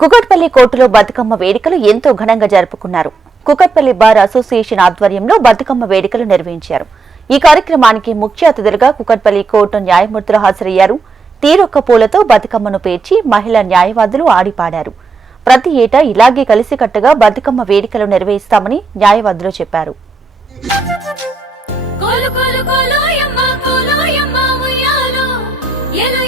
కుకట్పల్లి కోర్టులో బతుకమ్మ వేడుకలు ఎంతో ఘనంగా జరుపుకున్నారు. కుకట్పల్లి బార్ అసోసియేషన్ ఆధ్వర్యంలో బతుకమ్మ వేడుకలు నిర్వహించారు. ఈ కార్యక్రమానికి ముఖ్య అతిథులుగా కుకట్పల్లి కోర్టు న్యాయమూర్తులు హాజరయ్యారు. తీరొక్క పూలతో బతుకమ్మను పేర్చి మహిళా న్యాయవాదులు ఆడిపాడారు. ప్రతి ఏటా ఇలాగే కలిసికట్టుగా బతుకమ్మ వేడుకలు నిర్వహిస్తామని న్యాయవాదులు చెప్పారు. కోలు కోలు కోలు యమ్మ కోలు యమ్మ ఉయ్యాలో ఎలు